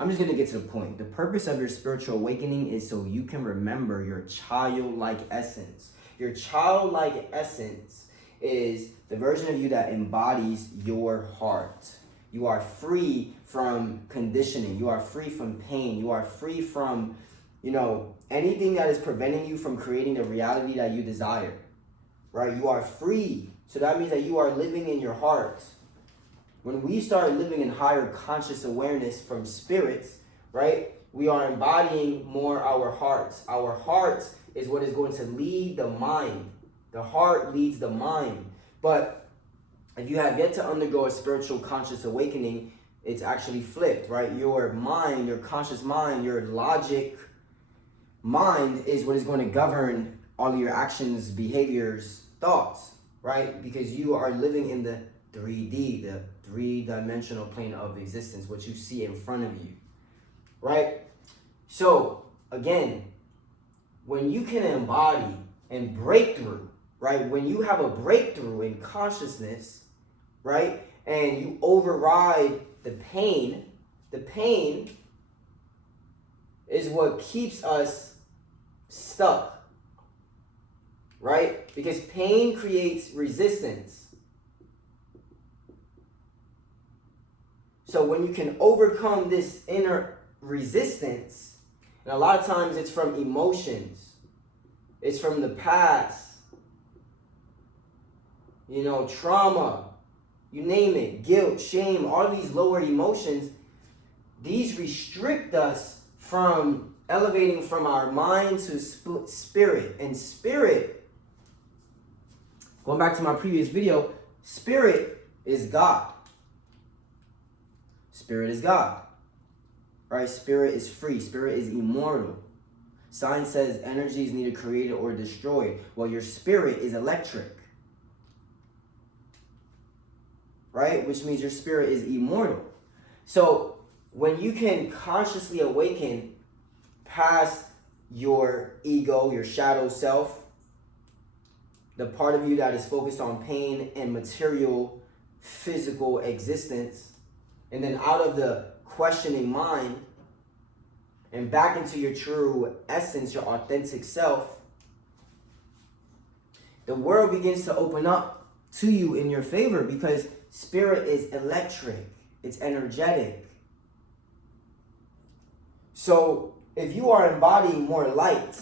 I'm just going to get to the point. The purpose of your spiritual awakening is so you can remember your childlike essence. Your childlike essence is the version of you that embodies your heart. You are free from conditioning. You are free from pain. You are free from, anything that is preventing you from creating the reality that you desire. Right? You are free. So that means that you are living in your heart. When we start living in higher conscious awareness from spirits, right, we are embodying more our hearts. Our heart is what is going to lead the mind. The heart leads the mind. But if you have yet to undergo a spiritual conscious awakening, it's actually flipped, right? Your mind, your conscious mind, your logic mind is what is going to govern all of your actions, behaviors, thoughts, right? Because you are living in the 3D, the three-dimensional plane of existence, what you see in front of you, right? So, again, when you can embody and break through, right? When you have a breakthrough in consciousness, right? And you override the pain is what keeps us stuck, right? Because pain creates resistance. So when you can overcome this inner resistance, and a lot of times it's from emotions, it's from the past, trauma, you name it, guilt, shame, all these lower emotions, these restrict us from elevating from our mind to spirit. And spirit, going back to my previous video, spirit is God. Spirit is God, right? Spirit is free. Spirit is immortal. Science says energy is neither created or destroyed. Well, your spirit is electric, right? Which means your spirit is immortal. So when you can consciously awaken past your ego, your shadow self, the part of you that is focused on pain and material, physical existence, and then out of the questioning mind and back into your true essence, your authentic self, the world begins to open up to you in your favor because spirit is electric. It's energetic. So if you are embodying more light,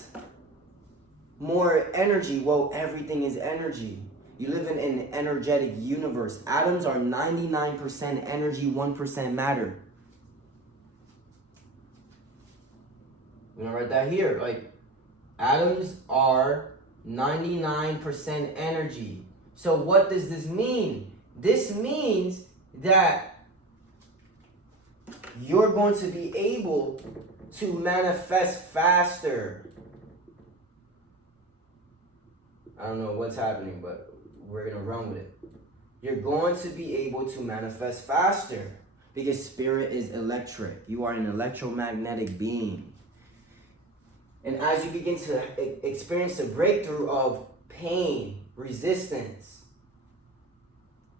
more energy, well, everything is energy. You live in an energetic universe. Atoms are 99% energy, 1% matter. I'm gonna write that here. Like, atoms are 99% energy. So what does this mean? This means that you're going to be able to manifest faster. I don't know what's happening, but we're going to run with it. You're going to be able to manifest faster because spirit is electric. You are an electromagnetic being. And as you begin to experience the breakthrough of pain, resistance,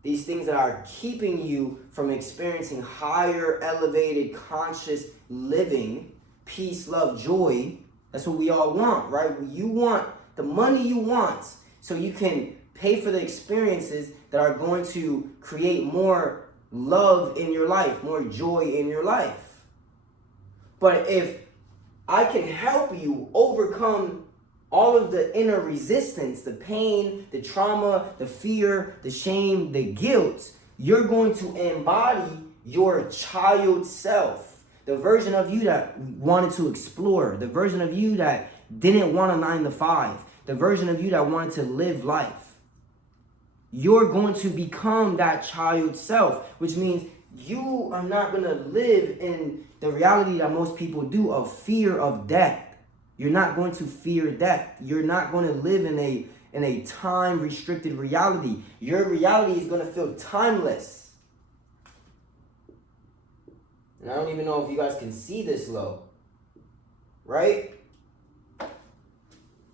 these things that are keeping you from experiencing higher, elevated, conscious living, peace, love, joy, that's what we all want, right? You want the money you want so you can pay for the experiences that are going to create more love in your life, more joy in your life. But if I can help you overcome all of the inner resistance, the pain, the trauma, the fear, the shame, the guilt, you're going to embody your child self, the version of you that wanted to explore, the version of you that didn't want a 9-to-5, the version of you that wanted to live life. You're going to become that child self, which means you are not going to live in the reality that most people do of fear of death. You're not going to fear death. You're not going to live in a time-restricted reality. Your reality is going to feel timeless. And I don't even know if you guys can see this low. Right?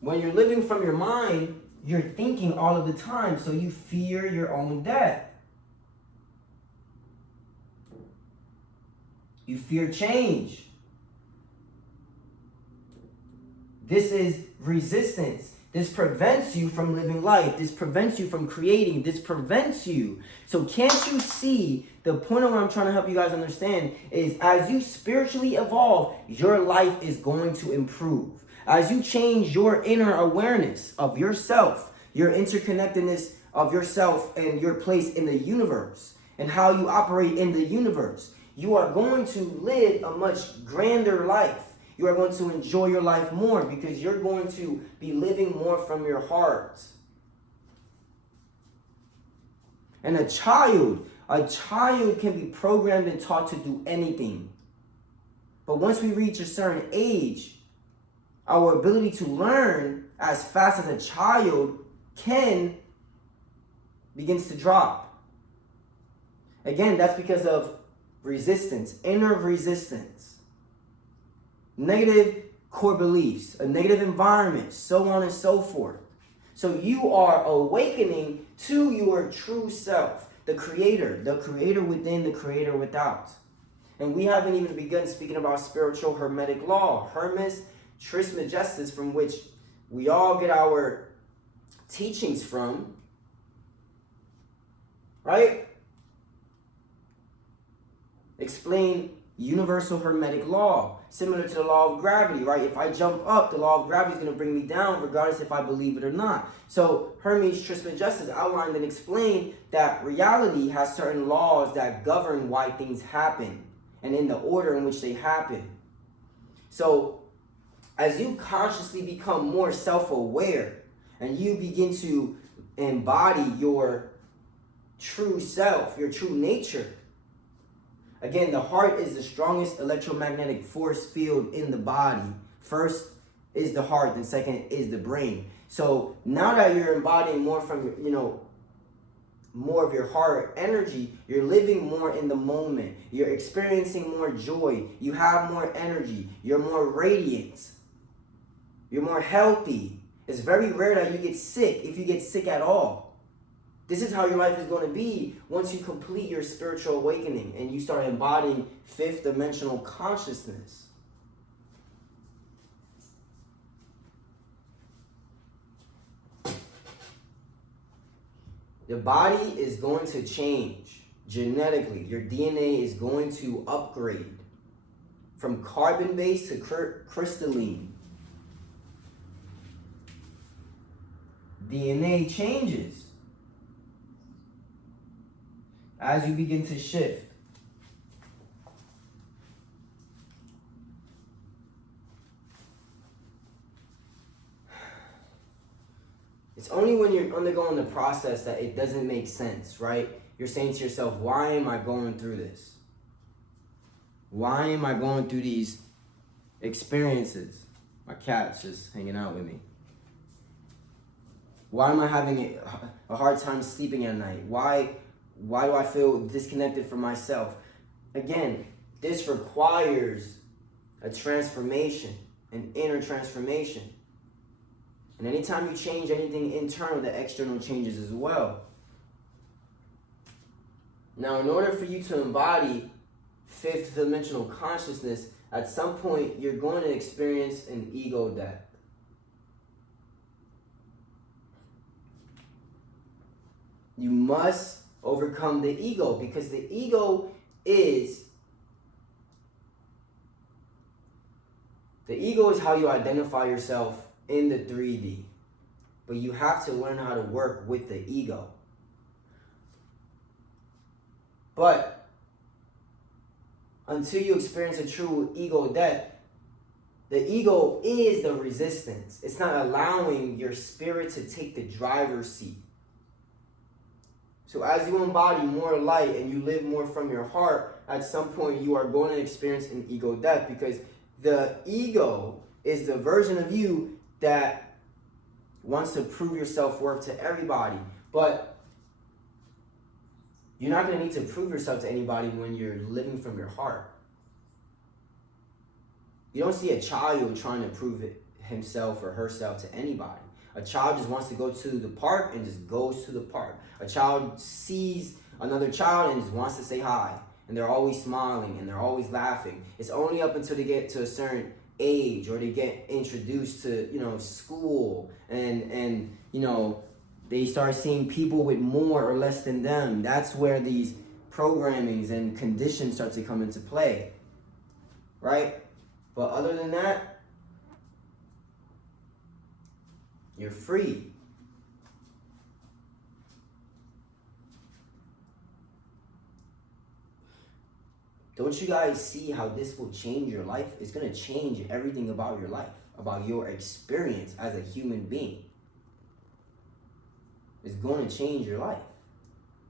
When you're living from your mind, you're thinking all of the time, so you fear your own death. You fear change. This is resistance. This prevents you from living life. This prevents you from creating. This prevents you. So can't you see the point of what I'm trying to help you guys understand is as you spiritually evolve, your life is going to improve. As you change your inner awareness of yourself, your interconnectedness of yourself and your place in the universe and how you operate in the universe, you are going to live a much grander life. You are going to enjoy your life more because you're going to be living more from your heart. And a child can be programmed and taught to do anything. But once we reach a certain age, our ability to learn as fast as a child begins to drop. Again, that's because of resistance, inner resistance. Negative core beliefs, a negative environment, so on and so forth. So you are awakening to your true self, the creator within, the creator without. And we haven't even begun speaking about spiritual hermetic law, Hermes Trismegistus, from which we all get our teachings from, right? Explain universal hermetic law, similar to the law of gravity, right? If I jump up, the law of gravity is going to bring me down regardless if I believe it or not. So Hermes Trismegistus outlined and explained that reality has certain laws that govern why things happen and in the order in which they happen. So as you consciously become more self-aware and you begin to embody your true self, your true nature. Again, the heart is the strongest electromagnetic force field in the body. First is the heart, then second is the brain. So now that you're embodying more from, more of your heart energy, you're living more in the moment. You're experiencing more joy. You have more energy. You're more radiant. You're more healthy. It's very rare that you get sick, if you get sick at all. This is how your life is going to be once you complete your spiritual awakening and you start embodying fifth dimensional consciousness. The body is going to change genetically. Your DNA is going to upgrade from carbon-based to crystalline. DNA changes as you begin to shift. It's only when you're undergoing the process that it doesn't make sense, right? You're saying to yourself, why am I going through this? Why am I going through these experiences? My cat's just hanging out with me. Why am I having a hard time sleeping at night? Why do I feel disconnected from myself? Again, this requires a transformation, an inner transformation. And anytime you change anything internal, the external changes as well. Now, in order for you to embody fifth dimensional consciousness, at some point you're going to experience an ego death. You must overcome the ego, because the ego is how you identify yourself in the 3D. But you have to learn how to work with the ego. But until you experience a true ego death, the ego is the resistance. It's not allowing your spirit to take the driver's seat. So as you embody more light and you live more from your heart, at some point you are going to experience an ego death, because the ego is the version of you that wants to prove your self-worth to everybody. But you're not going to need to prove yourself to anybody when you're living from your heart. You don't see a child trying to prove himself or herself to anybody. A child just wants to go to the park and just goes to the park. A child sees another child and just wants to say hi. and they're always smiling and they're always laughing. It's only up until they get to a certain age or they get introduced to, school and they start seeing people with more or less than them. That's where these programmings and conditions start to come into play, right? But other than that, you're free. Don't you guys see how this will change your life? It's going to change everything about your life, about your experience as a human being. It's going to change your life.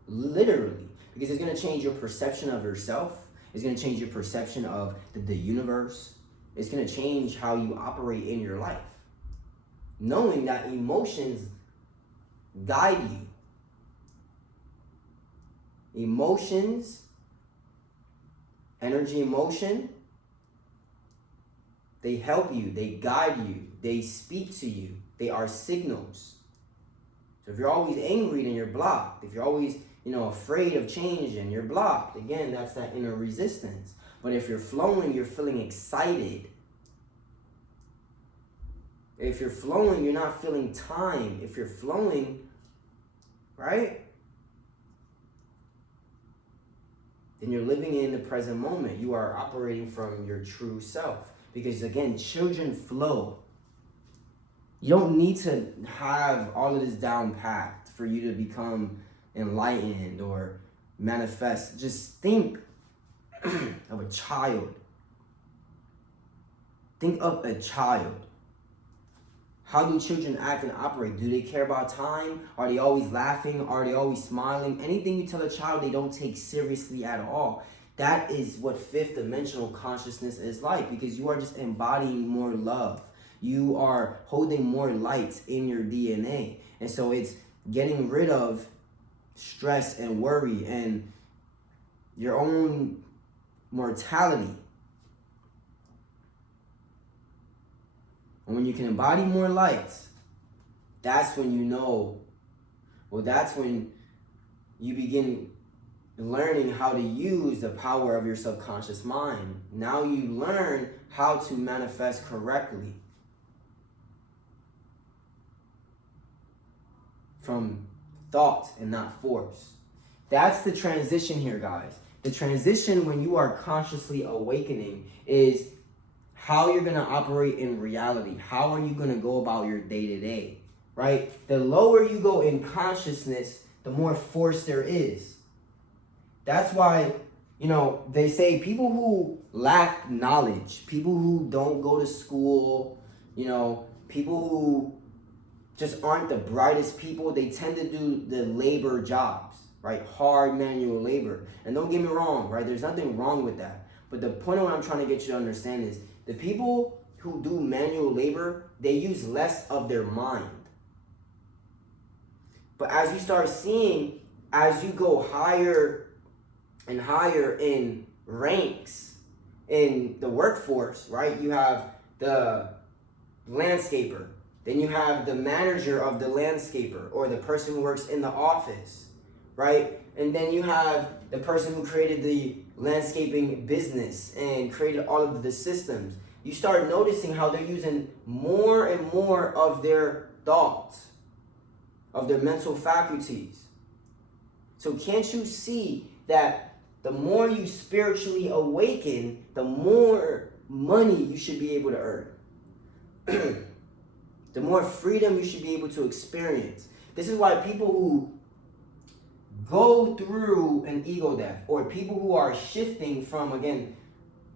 Literally. Because it's going to change your perception of yourself. It's going to change your perception of the universe. It's going to change how you operate in your life. Knowing that emotions guide you. Emotions, energy, emotion, they help you, they guide you, they speak to you, they are signals. So if you're always angry, then you're blocked. If you're always, afraid of change, and you're blocked. Again, that's that inner resistance. But if you're flowing, you're feeling excited. If you're flowing, you're not feeling time. If you're flowing, right? Then you're living in the present moment. You are operating from your true self. Because again, children flow. You don't need to have all of this down packed for you to become enlightened or manifest. Just think of a child. Think of a child. How do children act and operate? Do they care about time? Are they always laughing? Are they always smiling? Anything you tell a child, they don't take seriously at all. That is what fifth dimensional consciousness is like, because you are just embodying more love. You are holding more light in your DNA. And so it's getting rid of stress and worry and your own mortality. And when you can embody more light, that's when that's when you begin learning how to use the power of your subconscious mind. Now you learn how to manifest correctly. From thought and not force. That's the transition here, guys. The transition when you are consciously awakening is how you're going to operate in reality. How are you going to go about your day-to-day, right? The lower you go in consciousness, the more force there is. That's why, they say people who lack knowledge, people who don't go to school, people who just aren't the brightest people, they tend to do the labor jobs, right? Hard manual labor. And don't get me wrong, right? There's nothing wrong with that. But the point of what I'm trying to get you to understand is the people who do manual labor, they use less of their mind. But as you start seeing, as you go higher and higher in ranks in the workforce, right? You have the landscaper. Then you have the manager of the landscaper, or the person who works in the office, right? And then you have the person who created the landscaping business and created all of the systems. You start noticing how they're using more and more of their thoughts, of their mental faculties. So can't you see that the more you spiritually awaken, the more money you should be able to earn? The more freedom you should be able to experience. This is why people who go through an ego death, or people who are shifting from, again,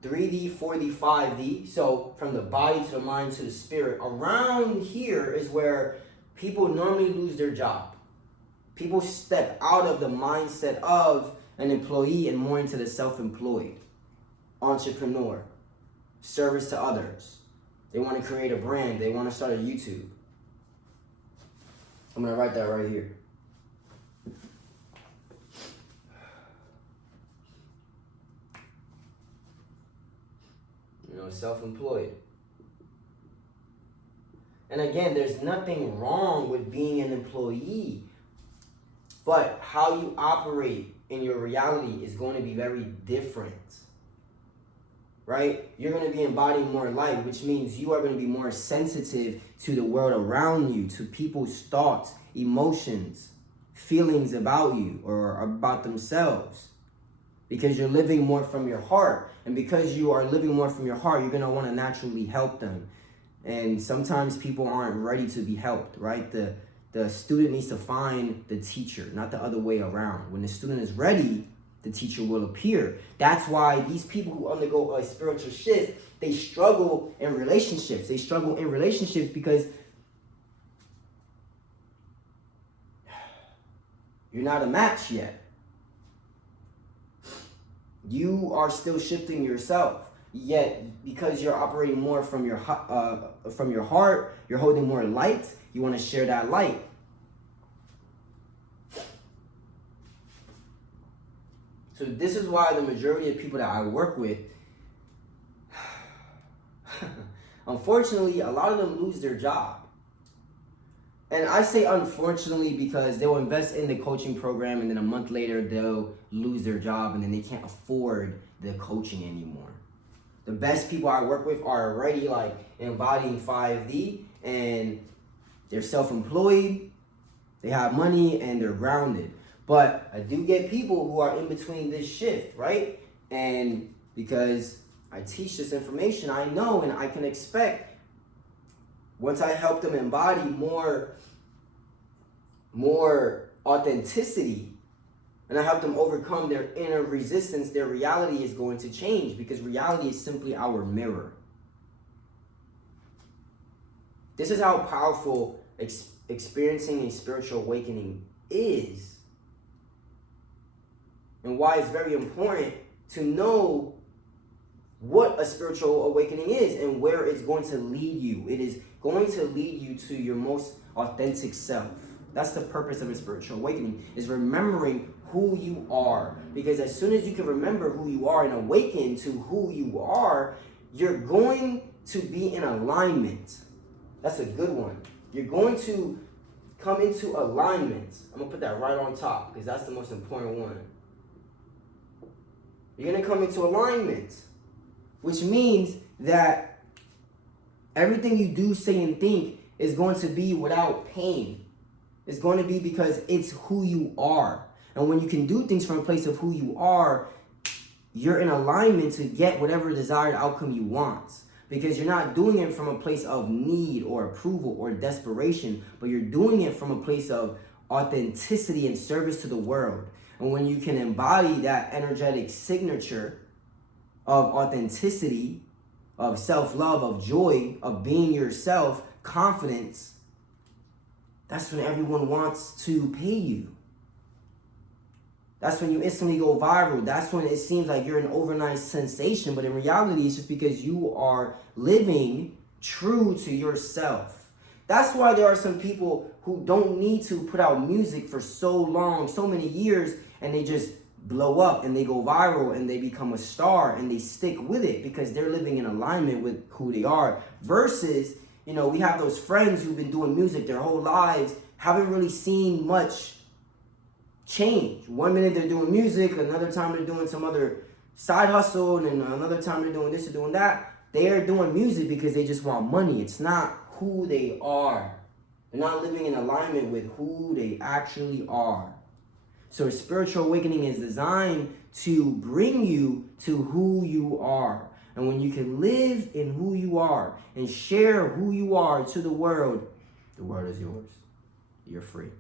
3D, 4D, 5D, so from the body to the mind to the spirit, around here is where people normally lose their job. People step out of the mindset of an employee and more into the self-employed, entrepreneur, service to others. They want to create a brand. They want to start a YouTube. I'm going to write that right here. Self-employed. And again, there's nothing wrong with being an employee, but how you operate in your reality is going to be very different. Right? You're going to be embodying more light, which means you are going to be more sensitive to the world around you, to people's thoughts, emotions, feelings about you or about themselves. Because you're living more from your heart. And because you are living more from your heart, you're going to want to naturally help them. And sometimes people aren't ready to be helped, right? The student needs to find the teacher, not the other way around. When the student is ready, the teacher will appear. That's why these people who undergo a spiritual shift, they struggle in relationships. They struggle in relationships because you're not a match yet. You are still shifting yourself. Yet, because you're operating more from your heart, you're holding more light. You want to share that light. So this is why the majority of people that I work with, unfortunately, a lot of them lose their job. And I say unfortunately because they'll invest in the coaching program and then a month later they'll lose their job and then they can't afford the coaching anymore. The best people I work with are already like embodying 5D and they're self-employed, they have money, and they're grounded. But I do get people who are in between this shift, right? And because I teach this information, I know and I can expect once I help them embody more authenticity and I help them overcome their inner resistance, their reality is going to change because reality is simply our mirror. This is how powerful experiencing a spiritual awakening is. And why it's very important to know what a spiritual awakening is and where it's going to lead you. It is going to lead you to your most authentic self. That's the purpose of a spiritual awakening, is remembering who you are. Because as soon as you can remember who you are and awaken to who you are, you're going to be in alignment. That's a good one. You're going to come into alignment. I'm going to put that right on top because that's the most important one. You're going to come into alignment, which means that everything you do, say, and think is going to be without pain. It's going to be because it's who you are. And when you can do things from a place of who you are, you're in alignment to get whatever desired outcome you want. Because you're not doing it from a place of need or approval or desperation, but you're doing it from a place of authenticity and service to the world. And when you can embody that energetic signature of authenticity, of self-love, of joy, of being yourself, confidence, that's when everyone wants to pay you. That's when you instantly go viral. That's when it seems like you're an overnight sensation. But in reality, it's just because you are living true to yourself. That's why there are some people who don't need to put out music for so long, so many years, and they just blow up and they go viral and they become a star and they stick with it because they're living in alignment with who they are. Versus, you know, we have those friends who've been doing music their whole lives, haven't really seen much change. 1 minute they're doing music, another time they're doing some other side hustle, and then another time they're doing this or doing that. They are doing music because they just want money. It's not who they are. They're not living in alignment with who they actually are. So a spiritual awakening is designed to bring you to who you are. And when you can live in who you are and share who you are to the world is yours. You're free.